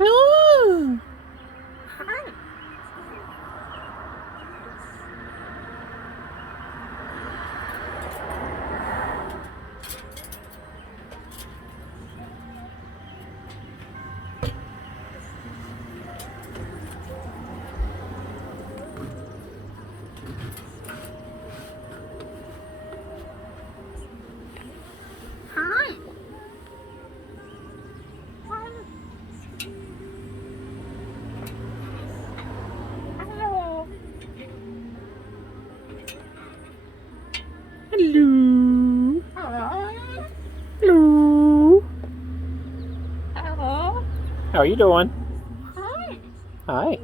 Ooh. Hello. Hello. How are you doing? Hi.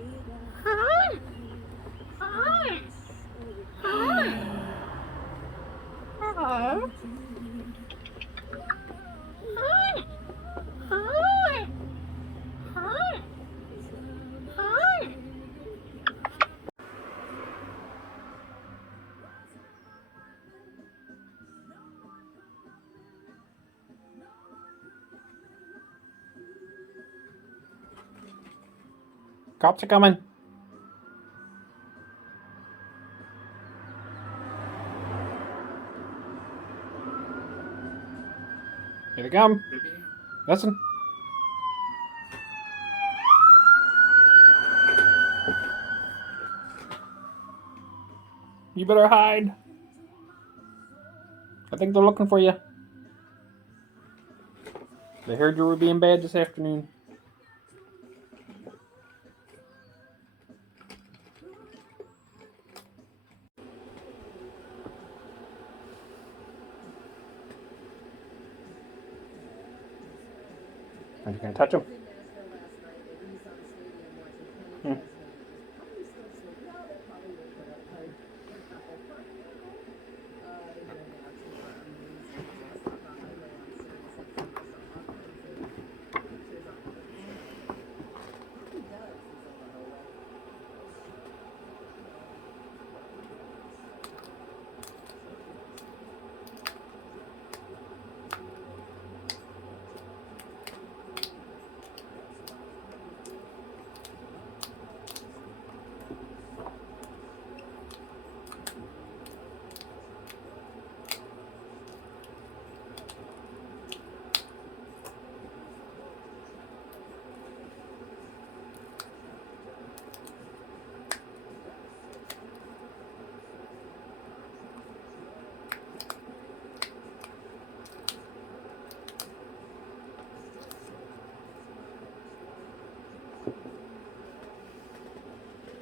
Cops are coming. Here they come. Listen. You better hide. I think they're looking for you. They heard you were being bad this afternoon. Are you gonna touch them?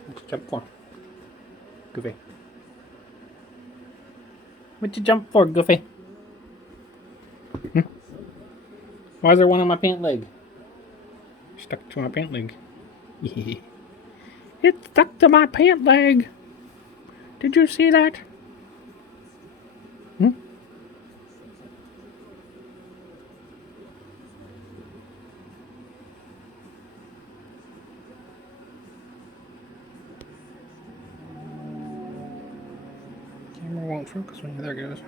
What you jump for? Goofy. What you jump for, Goofy? Why is there one on my pant leg? Stuck to my pant leg. It's stuck to my pant leg. Did you see that? Camera won't focus on you. There it goes.